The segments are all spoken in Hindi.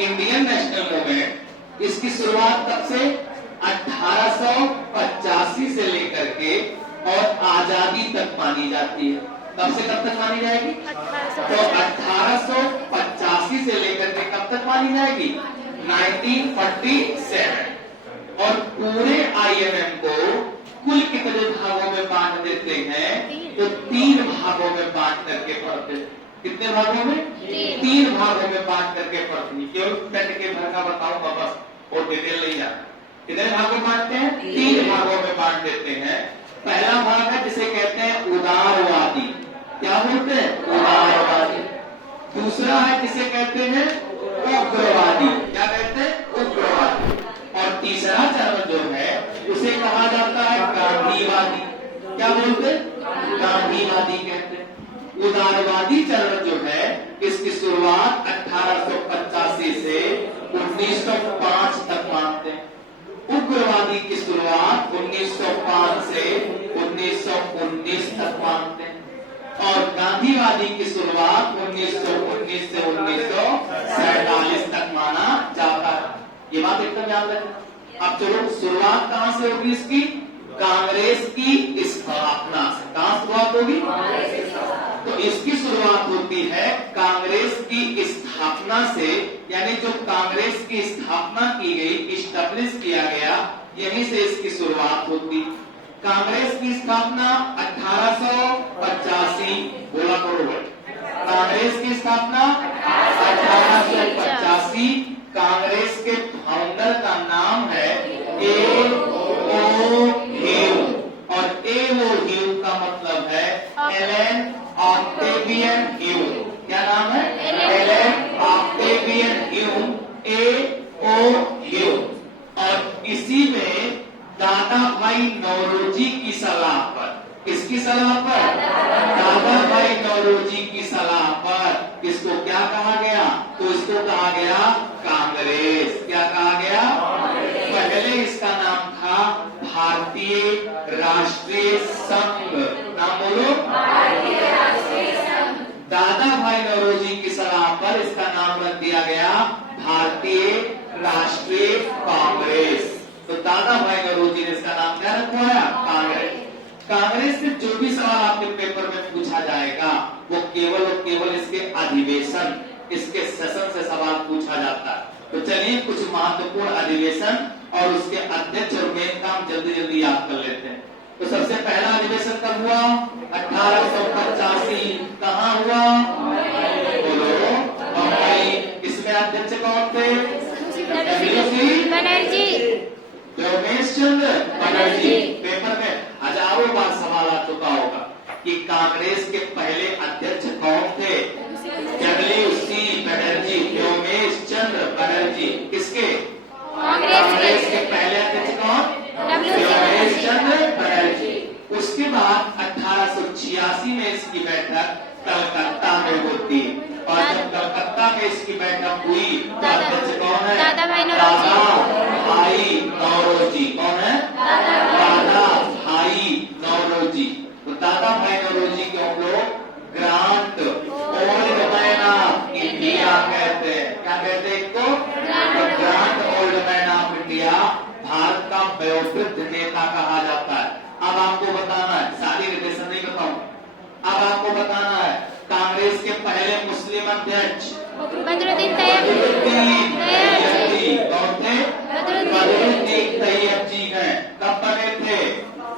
इंडियन नेशनल मूवमेंट, इसकी शुरुआत कब से? 1885 से लेकर के और आजादी तक मानी जाती है। कब से कब तक मानी जाएगी? तो 1885 से लेकर के कब तक मानी जाएगी? 1947। और पूरे IMM को कुल कितने भागों में बांट देते हैं? तो 3 भागों में बांट करके पढ़ते हैं। कितने भागों में? 3 भागों में बांट करके पढ़ते हैं। केवल सेट के भर का बताऊंगा बस, और डिटेल नहीं जाना। कितने भागों में बांटते हैं? 3 भागों में बांट देते हैं। पहला भाग है जिसे कहते हैं उदारवादी। क्या बोलते हैं? उदारवादी। दूसरा है जिसे कहते हैं उग्रवादी। क्या कहते हैं? उग्रवादी। और तीसरा चरण जो है उसे कहा जाता है गांधीवादी। क्या बोलते हैं? गांधीवादी कहते हैं। उदारवादी चरण जो है इसकी शुरुआत 1885 से 1905 तक मानते हैं। उग्रवादी की शुरुआत 1905 से 1919 तक मानते हैं। और गांधीवादी की शुरुआत 1919 से 1947 तक माना जाता है। ये बात एकदम याद रखना। अब चलो शुरुआत कहां से होगी इसकी? कांग्रेस की स्थापना से। कहां शुरुआत होगी? तो इसकी शुरुआत होती है कांग्रेस की स्थापना से, यानी जो कांग्रेस की स्थापना की गई, इस्टेब्लिश किया गया, यहीं से इसकी शुरुआत होती। कांग्रेस की स्थापना 1885। बोला करो भाई। कांग्रेस की स्थापना 1885। कांग्रेस के फाउंडर का नाम है A.O. ह्यू। और A.O. ह्यू का मतलब है एलन ऑक्टेवियन ह्यू। क्या नाम है? एलन ऑक्टेवियन ह्यू, A.O. ह्यू। और इसी में दादा भाई नौरोजी की सलाह पर, किसकी सलाह पर? दादा भाई नौरोजी की सलाह पर इसको क्या कहा गया? तो इसको कहा गया कांग्रेस। क्या कहा गया? पहले इसका नाम था भारतीय राष्ट्रीय संघ। नाम बोलो। भारतीय राष्ट्रीय संघ। दादा भाई नौरोजी की सलाह पर इसका नाम रख दिया गया भारतीय राष्ट्रीय कांग्रेस। तो दादा भाई नौरोजी ने इसका नाम क्या रखवाया? कांग्रेस। कांग्रेस से जो भी सवाल आपके पेपर में पूछा जाएगा वो केवल और केवल इसके अधिवेशन, इसके सेशन से सवाल पूछा जाता है। तो चलिए कुछ महत्वपूर्ण अधिवेशन और उसके अध्यक्ष और मेन काम जल्दी जल्दी याद कर लेते हैं। तो सबसे पहला अधिवेशन कब हुआ? 1885। कहाँ हुआ? बोलो। बम्बई। इसमें अध्यक्ष कौन थे? बनर्जी। योगेश चंद्र बनर्जी। पेपर में हजारों बार सवाल आ चुका होगा कि कांग्रेस के पहले अध्यक्ष कौन थे? WC बनर्जी, योगेश चंद्र बनर्जी। किसके? कांग्रेस के पहले अध्यक्ष कौन? योगेश चंद्र बनर्जी। उसके बाद 1886 में इसकी बैठक कलकत्ता में होती, और जब कलकत्ता में इसकी बैठक हुई तो अध्यक्ष कौन है? दादा भाई नौरोजी। कौन है? दादा भाई नौरोजी। तो दादा भाई नौरोजी को हम लोग grand old man of India कहते हैं। क्या कहते हैं इसको? Grand old man of India, Bharat का वयोवृद्ध नेता कहा जाता है। अब आपको बताना है, सारी रिलेशन नहीं बताऊं, अब आपको बताना है कांग्रेस के पहले मुस्लिम अध्यक्ष बदरुद्दीन तैयब जी हैं। कब बने थे?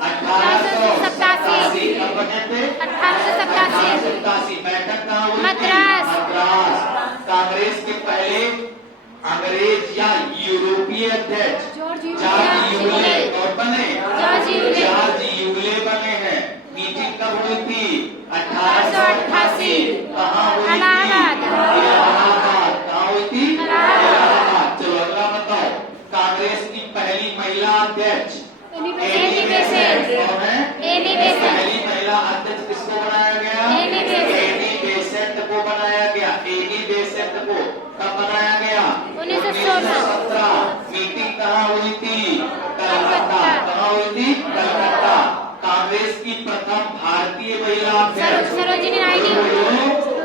1887। कब बने थे? 1887। बैठक कहाँ हुई? मद्रास। कांग्रेस के पहले अंग्रेज या यूरोपीय अध्यक्ष जॉर्ज यूले और बने जॉर्ज यूले बने हैं। मीटिंग कब हुई थी? 1888। कहाँ हुई थी? इलाहाबाद। कहाँ हुई थी? इलाहाबाद। चलो अगला बताओ। कांग्रेस की पहली महिला अध्यक्ष एनी बेसेंट कौन है? पहली महिला अध्यक्ष किसको बनाया गया? एनी बेसेंट को बनाया गया। एनी बेसेंट को कब बनाया गया? 1917। मीटिंग कहाँ हुई थी? कलकत्ता। कहाँ हुई थी? कलकत्ता। कांग्रेस की प्रथम भारतीय महिला अध्यक्ष सरोजिनी नायडू।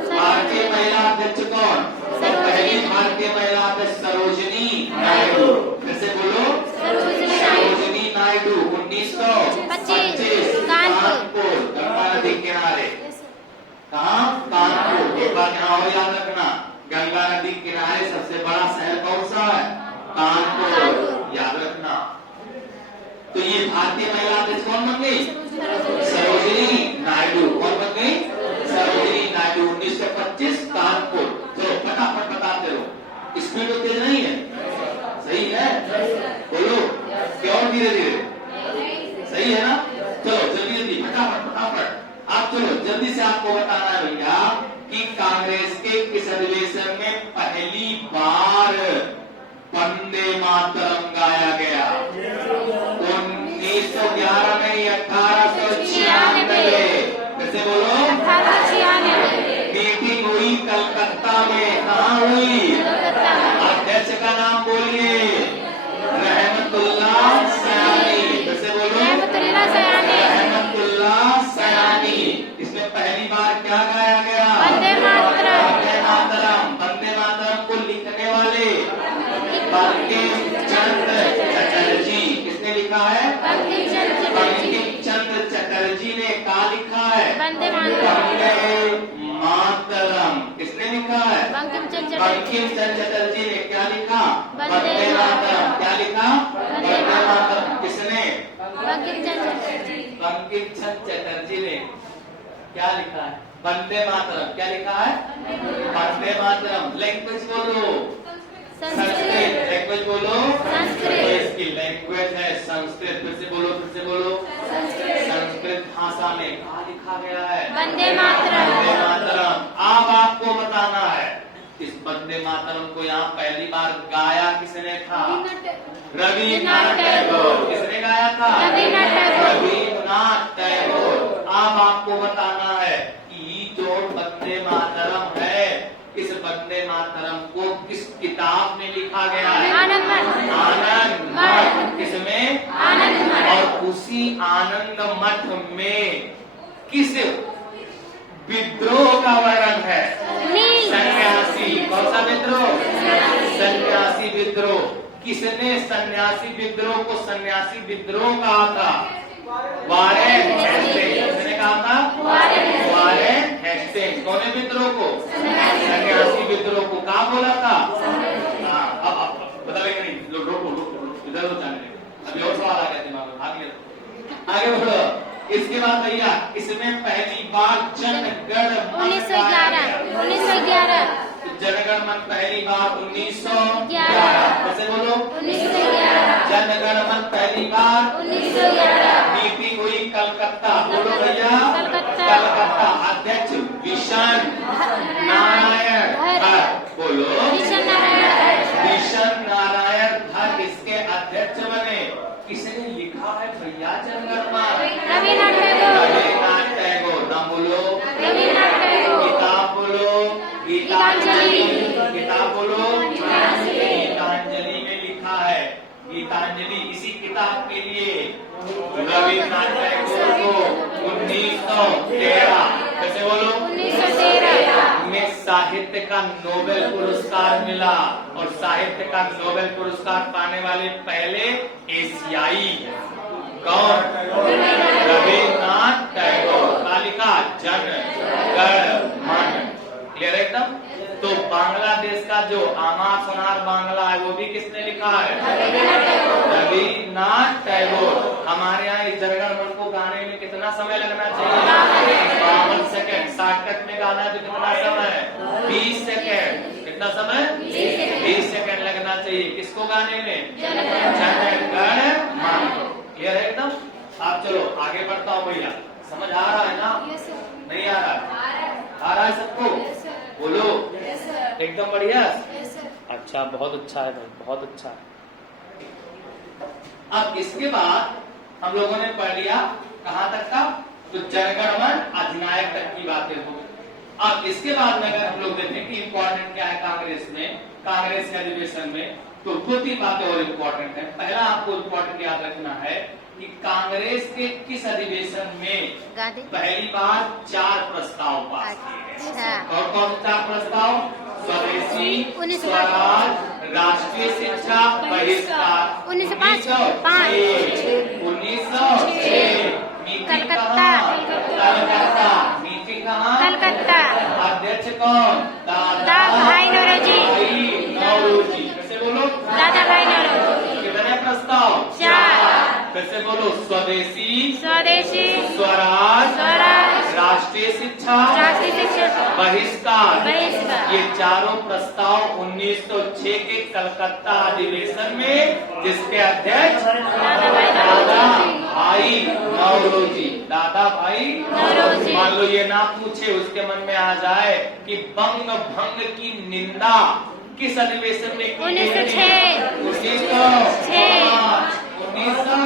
भारतीय महिला अध्यक्ष कौन? पहली भारतीय महिला अध्यक्ष किनारे सबसे बड़ा शहर कौन सा है? कानपुर। याद रखना। तो ये भारतीय महिला अध्यक्ष कौन बन गई? सरोजिनी नायडू। कौन बन गई? सरोजिनी नायडू। 1925 कानपुर। चलो फटाफट बताते रहो, स्पीड तो तेज नहीं है, सही है? बोलो क्यों धीरे धीरे? सही है ना? चलो जल्दी जल्दी फटाफट फटाफट। अब चलो जल्दी से आपको बताना है भैया कि कांग्रेस के किस अधिवेशन में पहली बार वंदे मातरम गाया गया? 1911 में 1896। कैसे बोलो? 1896। मीटिंग हुई कलकत्ता में। कहाँ हुई? अध्यक्ष का नाम बोलिए। रहमतुल्लाह सयानी। कैसे बोलो? रहमतुल्लाह सयानी। रहमतुल्लाह सयानी। इसमें पहली बार क्या गाया गया? वंदे मातरम। वंदे मातरम। वंदे मातरम को लिखने वाले बंकिम चंद्र चटर्जी। किसने लिखा है? बंकिम चंद्र चटर्जी ने कहा लिखा है? वंदे मातरम। किसने लिखा है? बंकिम चंद्र चटर्जी ने क्या लिखा? वंदे मातरम। क्या लिखा? वंदे मातरम। किसने? बंकिम चंद्र चटर्जी ने क्या लिखा है? वंदे मातरम। क्या लिखा है? वंदे मातरम। लैंग्वेज बोलो संस्कृत। लैंग्वेज बोलो संस्कृत। इसकी लैंग्वेज है संस्कृत। फिर से बोलो संस्कृत भाषा में कहा लिखा गया है? वंदे मातरम। वंदे मातरम। अब आपको बताना है इस वंदे मातरम को यहाँ पहली बार गाया किसने था? रविन्द्रनाथ टैगोर। किसने गाया था? रविन्द्रनाथ टैगोर। अब आपको बताना है कि जो वंदे मातरम है, इस वंदे मातरम को किस किताब में लिखा गया है? आनंद मठ। किसमें? आनंद मठ। और उसी आनंद मठ में किस विद्रोह का वर्णन है? सन्यासी। कौन सा विद्रोह? सन्यासी विद्रोह। किसने सन्यासी विद्रोह को सन्यासी विद्रोह कहा था? Warren Hastings. किसने कहा था? Warren Hastings. कौन विद्रोह को? सन्यासी विद्रोह को कहा बोला था? हाँ, अब बता लेंगे नहीं। रोको इधर जाने देंगे। अभी और सवाल आ गया दिमाग में। आगे बढ़ो। इसके बाद भैया इसमें पहली बार जनगण 1911 जनगण मन पहली बार 1911। कैसे बोलो? 1911। जनगण मन पहली बार 1911। मीटिंग हुई कलकत्ता। बोलो भैया कलकत्ता। अध्यक्ष विशन नारायण धर। बोलो विशन नारायण धर इसके अध्यक्ष बने। किसने लिखा है भैया जनगण मन? रविन्द्रनाथ टैगोर। नाम बोलो? रविन्द्रनाथ टैगोर। किताब बोलो? गीतांजलि। किताब बोलो? गीतांजलि में लिखा है। गीतांजलि इसी किताब के लिए रविन्द्रनाथ टैगोर को 1913। कैसे बोलो? 1913 में साहित्य का नोबेल पुरस्कार मिला। और साहित्य का नोबेल पुरस्कार पाने वाले पहले एशियाई कौन? रविन्द्रनाथ टैगोर। कालिका जन गण मन। क्लियर है एकदम? तो बांग्लादेश का जो आमार सोनार बांग्ला है वो भी किसने लिखा है? रविन्द्रनाथ टैगोर। हमारे यहाँ इस जनगण मन को गाने में कितना समय लगना चाहिए? 52 सेकेंड। शॉर्टकट में गाना है तो कितना समय? 20 सेकेंड। कितना समय? 20 सेकेंड लगना चाहिए। किसको गाने में? जनगण मन। क्लियर है एकदम? आप चलो आगे बढ़ता हूँ भैया। समझ आ रहा है ना? नहीं आ रहा? आ रहा है सबको? बोलो एकदम बढ़िया। अच्छा बहुत अच्छा है भाई, बहुत अच्छा है। अब इसके बाद हम लोगों ने पढ़ लिया कहाँ तक का? तो जनगण मन अधिनायक तक की बातें हो। अब इसके बाद में अगर हम लोग देखें कि इम्पोर्टेंट क्या है कांग्रेस में, कांग्रेस के अधिवेशन में, तो 2-3 बातें और इम्पोर्टेंट है। पहला आपको इम्पोर्टेंट याद रखना है कि कांग्रेस के किस अधिवेशन में पहली बार 4 प्रस्ताव पास किए गए। और कौन 4 प्रस्ताव? स्वदेशी, स्वराज, राष्ट्रीय शिक्षा, बहिष्कार। 1905 कलकत्ता। मीटिंग कहाँ? कलकत्ता। अध्यक्ष कौन? दादा भाई नौरोजी। से बोलो स्वदेशी, स्वदेशी, स्वराज, स्वराज, राष्ट्रीय शिक्षा, राष्ट्रीय शिक्षा, बहिष्कार, बहिष्कार। ये चारों प्रस्ताव 1906 के कलकत्ता अधिवेशन में जिसके अध्यक्ष दादा भाई नौरोजी, दादा भाई नौरोजी। मान लो ये ना पूछे, उसके मन में आ जाए कि बंग भंग की निंदा किस अधिवेशन में की गई? 1906। 1900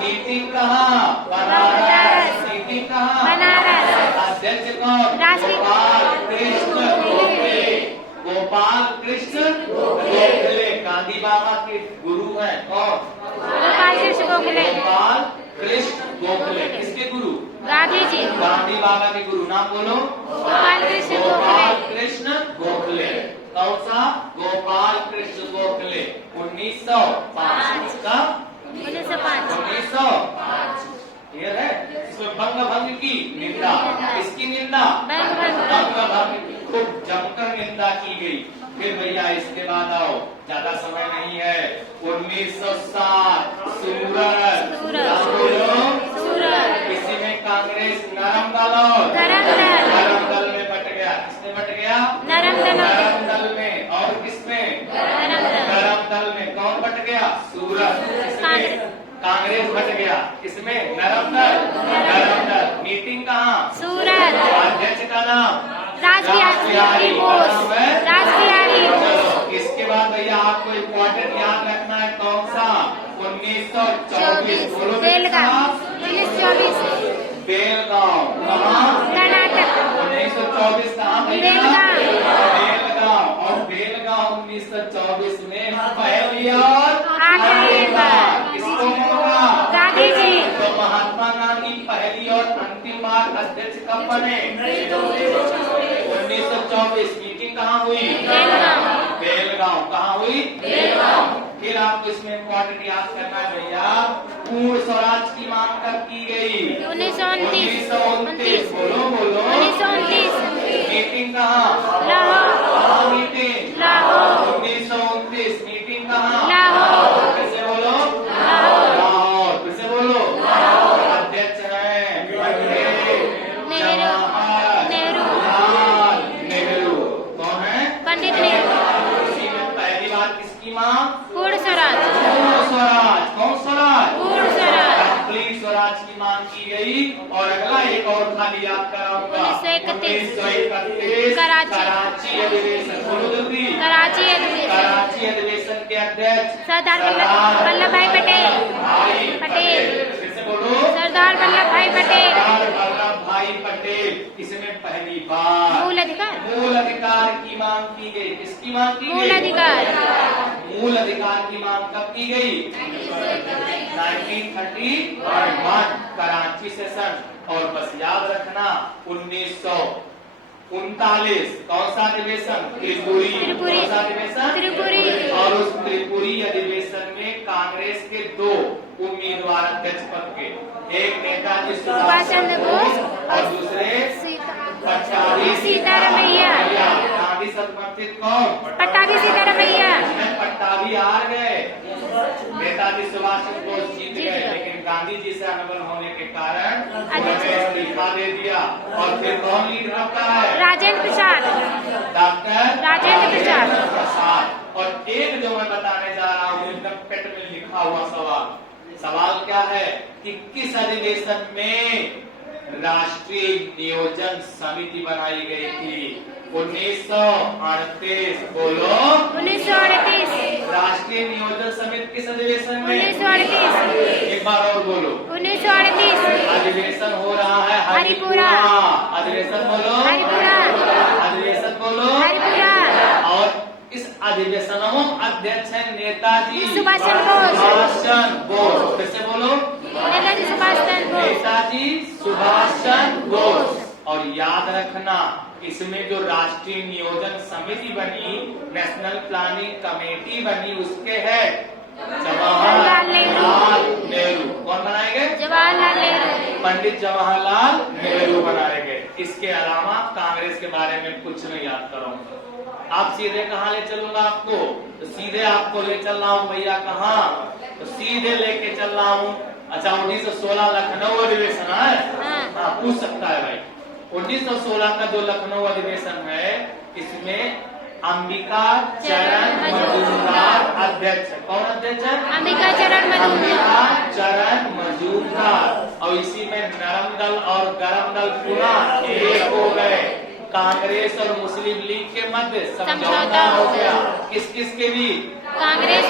मीटिंग कहाँ? बनारस। मीटिंग कहाँ? बनारस। अध्यक्ष कौन? राष्ट्रीय गोपाल कृष्ण गोखले। गोपाल कृष्ण गोखले गांधी बाबा के गुरु हैं। कौन? गोपाल कृष्ण गोखले। गोपाल कृष्ण गोखले किसके गुरु? गांधी जी। गांधी बाबा के गुरु। नाम बोलो। गोपाल कृष्ण गोपाल गोखले। कृष्ण गोखले। कौन सा? गोपाल कृष्ण गोखले। 1905 का 1905। 1905 क्लियर है। इसमें भंग भंग की निंदा। किसकी निंदा? भंग भंग। भंग भंग की खूब जमकर निंदा की गई। फिर भैया इसके बाद आओ, ज्यादा समय नहीं है। 1907 सूरत। सूरत। किसी में कांग्रेस नरम दल और नरम दल। नरम दल में बट गया। किसमें बट गया? नरम दल। नरम दल में। और किसमें? नरम दल। नरम दल में। कौन बट गया? सूरत। किसमें? कांग्रेस बट गया। किसमें? नरम दल। नरम दल। मीटिंग कहाँ? सूरत। अध्यक्ष का नाम? रासबिहारी बोस। रासबिहारी बोस। चलो इसके बाद भैया आपको इम्पोर्टेंट याद रखना है। कौन सा? 1924। बोलो बेलगाम। 1924। बेलगांव कहाँ? कर्नाटक। 1924 कहाँ भैया? बेलगांव। और बेलगांव 1924 में पहली और आखिरी बार किसको होगा? गांधी जी। तो महात्मा गांधी पहली और अंतिम बार अध्यक्ष कब बने? 1924। मीटिंग कहाँ हुई? बेलगाम। बेलगांव। कहाँ हुई? बेलगांव। फिर आपको इसमें इम्पोर्टेंट याद करना है भैया, पूर्ण स्वराज की मांग कब की गई? 1929। बोलो बोलो। 1929। मीटिंग कहाँ? लाहौर। कहाँ मीटिंग? लाहौर। 1929। मीटिंग कहाँ? लाहौर। फिर से बोलो। लाहौर। लाहौर। फिर से बोलो। अध्यक्ष है नेहरू। नेहरू। कौन है? पंडित नेहरू। इसी में पहली बार किसकी मांग? पूर्ण स्वराज। पूर्ण स्वराज। कौन स्वराज? पूर्ण स्वराज। कंप्लीट स्वराज की मांग की गई। और अगला एक और खाली याद कराऊंगा। 1931 कराची अधिवेशन। बोलो जल्दी। कराची अधिवेशन। कराची अधिवेशन के अध्यक्ष सरदार वल्लभ भाई पटेल। फिर से बोलो। सरदार वल्लभ भाई पटेल। सरदार वल्लभ भाई पटेल। इसमें पहली बार मूल अधिकार। मूल अधिकार की मांग की गई। किसकी मांग की गई? मूल अधिकार। मूल अधिकार की मांग कब की गई? 1931 कराची सेशन। और बस याद रखना 1939 कौन सा अधिवेशन? त्रिपुरी। कौन सा अधिवेशन? त्रिपुरी। और उस त्रिपुरी अधिवेशन में कांग्रेस के 2 उम्मीदवार अध्यक्ष पद के, एक नेताजी सुभाष चंद्र बोस और दूसरे पट्टाभी सीतारमैया। गांधी समर्थित कौन? पट्टाभी सीतारमैया। पट्टाभी हार गए। नेताजी सुभाष चंद्र बोस जीत गए, लेकिन गांधी जी से अनबन होने के कारण उन्होंने इस्तीफा दे दिया। और फिर कौन लीड करता है? राजेंद्र प्रसाद। डॉक्टर राजेंद्र प्रसाद। और एक जो मैं बताने जा रहा हूँ एकदम पेट में लिखा हुआ सवाल क्या है कि किस अधिवेशन में राष्ट्रीय नियोजन समिति बनाई गई थी? 1938। बोलो। 1938। राष्ट्रीय नियोजन समिति किस अधिवेशन में? 1938। एक बार और बोलो। 1938। अधिवेशन हो रहा है हरिपुरा। अधिवेशन बोलो। हरिपुरा। अधिवेशन बोलो। हरिपुरा। और इस अधिवेशनों अध्यक्ष है नेताजी सुभाष चंद्र बोस। फिर से बोलो। नेताजी सुभाष चंद्र बोस। नेताजी सुभाष चंद्र बोस। और याद रखना इसमें जो राष्ट्रीय नियोजन समिति बनी, नेशनल प्लानिंग कमेटी बनी, उसके है जवाहरलाल नेहरू। कौन बनाए गए? जवाहरलाल नेहरू। पंडित जवाहरलाल नेहरू बनाए गए। इसके अलावा कांग्रेस के बारे में कुछ नहीं याद करूंगा। आप सीधे कहाँ ले चलूंगा आपको? तो सीधे आपको ले चल रहा हूँ भैया कहाँ? तो सीधे लेके चल रहा हूँ। अच्छा 1916 लखनऊ अधिवेशन है। हाँ पूछ सकता है भाई। 1916 का जो लखनऊ अधिवेशन है इसमें अंबिका चरण मजूमदार अध्यक्ष है। कौन अध्यक्ष है? अंबिका चरण मजूमदार। अंबिका चरण मजूमदार। और इसी में नरम दल और गरम दल पुनः एक हो गए। कांग्रेस और मुस्लिम लीग के मध्य समझौता हो गया। किस किस के बीच? कांग्रेस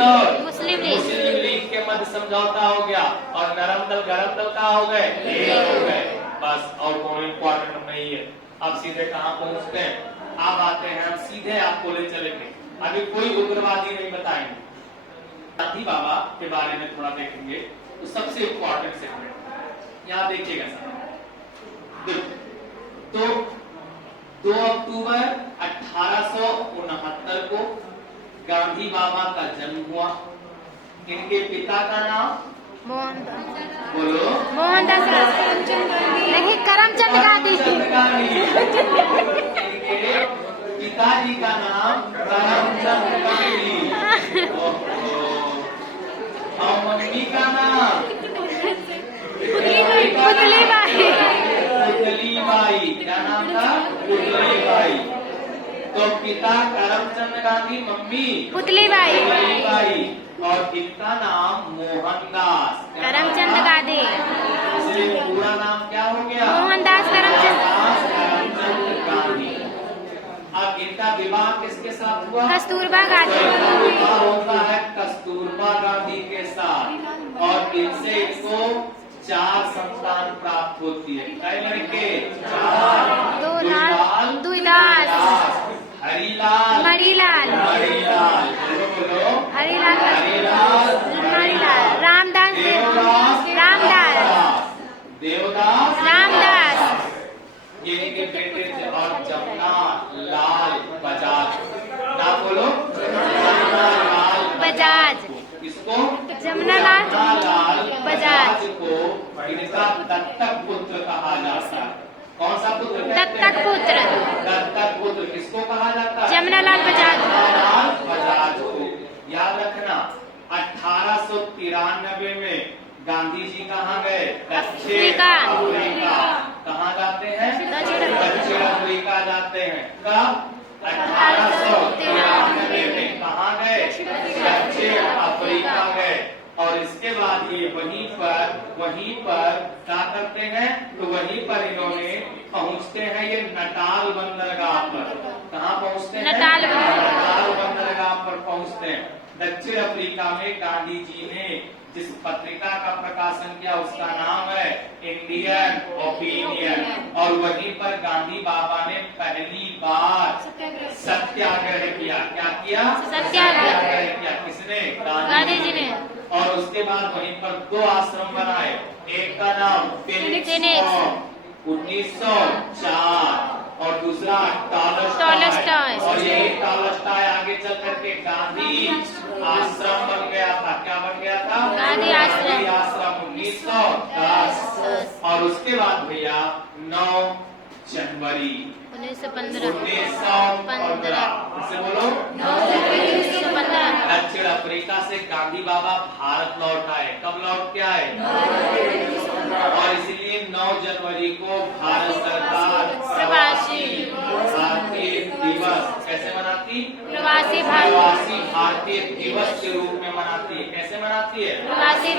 और मुस्लिम लीग के मध्य समझौता हो गया। और नरम दल गरम दल का हो गए, एक हो गए। बस और कोई इम्पोर्टेंट नहीं है। अब सीधे कहाँ पहुँचते हैं? आप आते हैं, हम सीधे आपको ले चलेंगे। अभी कोई उग्रवादी नहीं बताएंगे। गांधी बाबा के बारे में थोड़ा देखेंगे तो सबसे इम्पोर्टेंट सेगमेंट यहाँ देखिएगा सर। तो 2 अक्टूबर 1869 को गांधी बाबा का जन्म हुआ। इनके पिता का नाम बोलो। मोहनदास नहीं, करमचंद गांधी। इनके पिताजी का नाम करमचंद गांधी। और मम्मी का नाम पुतली बाई। पुतली बाई। क्या नाम था? पुतली बाई। तो पिता करमचंद गांधी, मम्मी पुतली बाई। पुतली बाई। और इनका नाम मोहनदास करमचंद गांधी। इसलिए पूरा नाम क्या हो गया? मोहनदास करमचंद गांधी। अब इनका विवाह किसके साथ हुआ? कस्तूरबा गांधी। इनका विवाह होता है कस्तूरबा गांधी के साथ। और इनसे इनको 4 संतान प्राप्त होती है। कई लड़के? 4। दुईलाल, हरिलाल, मणिलाल, मणिलाल, बोलो हरिलाल, हरिलाल, मणिलाल, रामदास, देवदास, रामदास। ये इनके बेटे थे। और जमुना लाल बजाज। ना बोलो। जमुना लाल बजाज। इसको जमुना लाल बजाज को इनका दत्तक पुत्र कहा जाता है। कौन सा पुत्र? दत्तक पुत्र। दत्तक पुत्र किसको कहा जाता है? जमुना लाल बजाज। लाल बजाज को। याद रखना 1893 में गांधी जी कहाँ गए? दक्षिण अफ्रीका। कहाँ जाते हैं? दक्षिण अफ्रीका जाते हैं। कब? 1893 में। कहाँ गए? दक्षिण अफ्रीका गए। और इसके बाद ये वहीं पर क्या करते हैं? तो वहीं पर इन्होंने पहुंचते हैं ये नटाल बंदरगाह पर। कहाँ पहुंचते हैं? नटाल बंदरगाह पर पहुंचते हैं। दक्षिण अफ्रीका में गांधी जी ने जिस पत्रिका का प्रकाशन किया उसका नाम है इंडियन ओपिनियन। और वहीं पर गांधी बाबा ने पहली बार सत्याग्रह किया। क्या किया? सत्याग्रह किया। किसने? गांधी जी ने। और उसके बाद वहीं पर 2 आश्रम बनाए। एक का नाम फिनिक्स 1904 और दूसरा टॉलस्टॉय। और यही टॉलस्टॉय आगे चल करके गांधी आश्रम बन गया था। क्या बन गया था? गांधी आश्रम 1910। और उसके बाद भैया 9 जनवरी 1915 से बोलो 9 जनवरी 1915 दक्षिण अफ्रीका से गांधी बाबा भारत लौट आए। कब लौट के आए? और इसलिए 9 जनवरी को भारत सरकार प्रवासी भारतीय दिवस कैसे मनाती? प्रवासी भारतीय दिवस के रूप में मनाती है। कैसे मनाती है? प्रवासी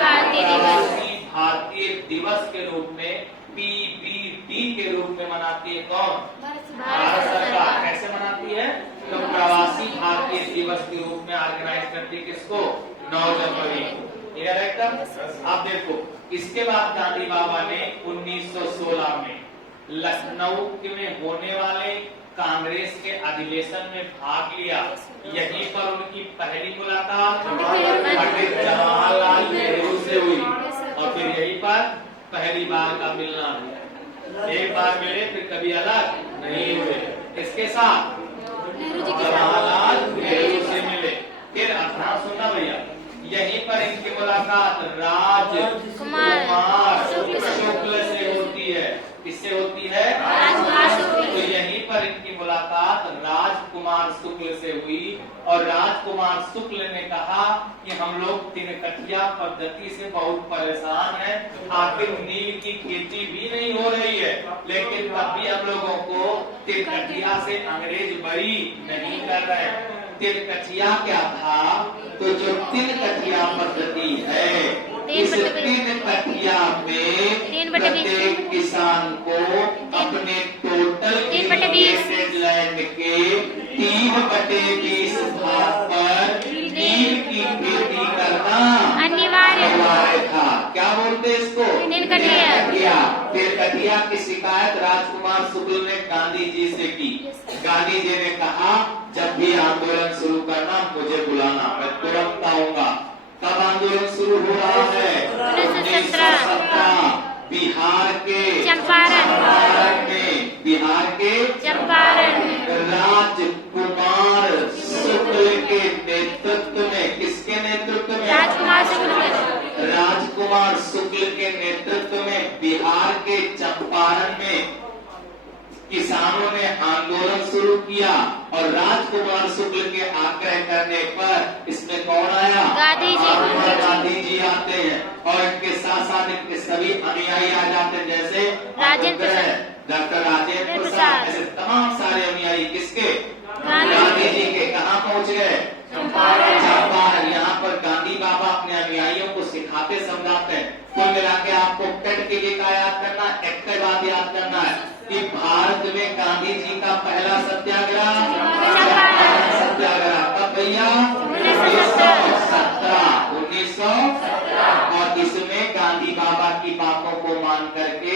भारतीय दिवस के रूप में PBD के रूप में मनाती है। कौन? भारत सरकार। कैसे मनाती है? तो प्रवासी भारतीय दिवस के रूप में ऑर्गेनाइज करती है। किसको? 9 जनवरी। क्लियर है एकदम? आप देखो इसके बाद गांधी बाबा ने 1916 में लखनऊ में होने वाले कांग्रेस के अधिवेशन में भाग लिया। यहीं पर उनकी पहली मुलाकात पंडित जवाहरलाल नेहरू से हुई। और फिर यहीं पर पहली बार का मिलना हुआ। एक बार मिले फिर कभी अलग नहीं हुए। इसके साथ जवाहरलाल नेहरू से मिले। फिर अपना सुनना भैया, यहीं पर इनकी मुलाकात राजकुमार शुक्ल से होती है। किससे होती है? तो यहीं पर इनकी मुलाकात राजकुमार राजकुमार शुक्ल से हुई और राजकुमार शुक्ल ने कहा कि हम लोग तिनकठिया पद्धति से बहुत परेशान हैं, आखिर नील की खेती भी नहीं हो रही है, लेकिन तब भी हम लोगों को तिनकठिया से अंग्रेज बरी नहीं कर रहे हैं। तिनकठिया क्या था? तो जो तिनकठिया पद्धति है, इस तिनकठिया में प्रत्येक किसान को अपने टोटल इरिगेटेड लैंड के 3/20 भाग पर नील की खेती करना अनिवार्य था। क्या बोलते इसको? तिनकठिया। तिनकठिया की शिकायत राजकुमार शुक्ल ने गांधी जी से की। गांधी जी ने कहा जब भी आंदोलन शुरू करना मुझे बुलाना, मैं तुरंत आऊंगा। कब आंदोलन शुरू हो रहा है? 1917 बिहार के चंपारण में। बिहार के चंपारण में राजकुमार शुक्ल के नेतृत्व में। किसके नेतृत्व में? राजकुमार शुक्ल के नेतृत्व में बिहार के चंपारण में किसानों ने आंदोलन शुरू किया और राजकुमार शुक्ल के आग्रह करने पर इसमें कौन आया? महात्मा गांधी जी आते हैं और इनके साथ साथ इनके सभी अनुयायी आ जाते हैं, जैसे डॉक्टर राजेंद्र प्रसाद, ऐसे तमाम सारे अनुयायी किसके? गांधी जी के। कहाँ पहुँच गए? चंपारण। यहाँ पर गांधी बाबा अपने अनुयायियों को सिखाते समझाते हैं। कुल मिला के आपको टेट के लिए क्या याद करना? एक बात याद करना है कि भारत में गांधी जी का पहला सत्याग्रह कब भैया? 1917 और इसमें गांधी बाबा की बातों को मान करके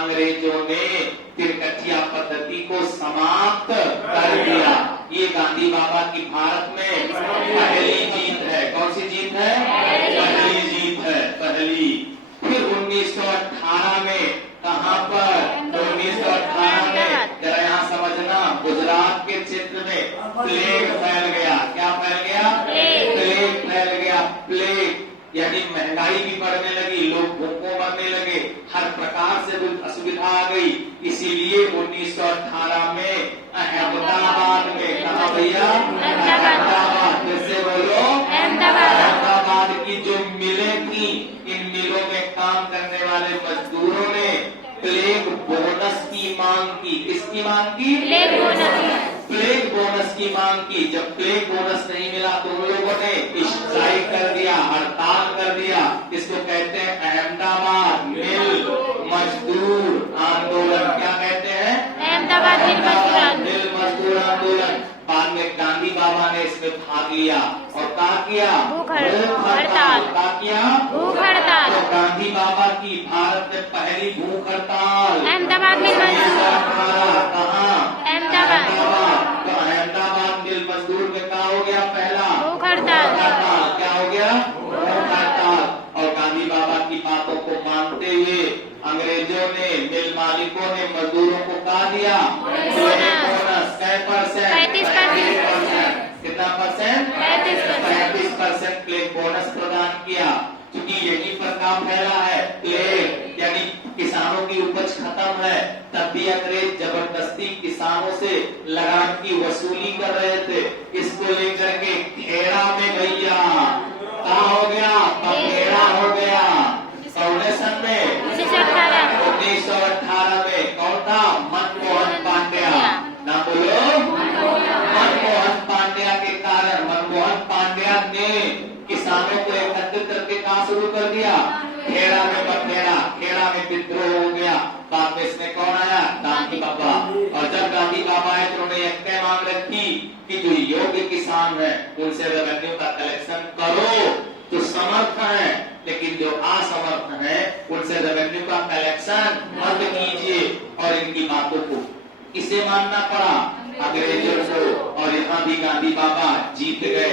अंग्रेजों ने तिनकठिया पद्धति को समाप्त कर दिया। ये गांधी बाबा की भारत में पहली जीत है। कौन सी जीत है? पहली जीत है, पहली। फिर 1918 में कहाँ पर? 1918 में जरा यहाँ समझना, गुजरात के क्षेत्र में प्लेग फैल गया। क्या फैल गया? प्लेग फैल गया। प्लेग यानी महंगाई भी बढ़ने लगी, लोग भूखों मरने लगे, हर प्रकार से असुविधा आ गई। इसीलिए 1918 में अहमदाबाद में, कहा भैया? अहमदाबाद। फिर से बोलो, अहमदाबाद की जो मिलें थी, इन मिलों में काम करने वाले मजदूरों ने प्लेग बोनस की मांग की। किसकी मांग की? प्लेग बोनस की मांग की। जब प्लेग बोनस नहीं मिला तो उन लोगों ने स्ट्राइक कर दिया, हड़ताल कर दिया। इसको कहते हैं अहमदाबाद मिल मजदूर आंदोलन। क्या कहते हैं? अहमदाबाद मिल मजदूर आंदोलन। बाद में गांधी बाबा ने इसमें भाग लिया और क्या किया? भूख हड़ताल। क्या किया? भूख हड़ताल। तो गांधी बाबा की भारत में पहली भूख हड़ताल अहमदाबाद मिल मजदूर। कहाँ? अहमदाबाद। तो अहमदाबाद मिल मजदूर में क्या हो गया? पहला भूख हड़ताल। क्या हो गया? भूख हड़ताल। और गांधी बाबा की बातों को मानते हुए अंग्रेजों ने, मिल मालिकों ने मजदूरों को क्या दिया? बोनस। 35%। कितना परसेंट? 35% प्लेग बोनस प्रदान किया। क्योंकि यही पर काम फैला है, प्लेग यानी किसानों की उपज खत्म है, तब भी अंग्रेज जबरदस्ती किसानों से लगान की वसूली कर रहे थे। इसको लेकर के खेड़ा में भैया क्या हो गया? पखेड़ा हो गया। कौने सन में? 1918 में। कौन था? मनमोहन पांड्या। ना बोलो, मनमोहन पांड्या के कारण मनमोहन पांड्या ने किसानों को एकत्रित करके कहा शुरू कर दिया? खेड़ा में पखेड़ा, खेड़ा में विद्रोह हो गया। बाद में इसमें कौन आया? गांधी बाबा। और जब गांधी बाबा आए तो उन्होंने एक तय मांग रखी कि जो योग्य किसान है उनसे रेवेन्यू का कलेक्शन करो, जो समर्थ है, लेकिन जो असमर्थ है उनसे रेवेन्यू का कलेक्शन मत कीजिए। और इनकी बातों को किसे मानना पड़ा? अंग्रेजों को। और यहाँ भी गांधी बाबा जीत गए।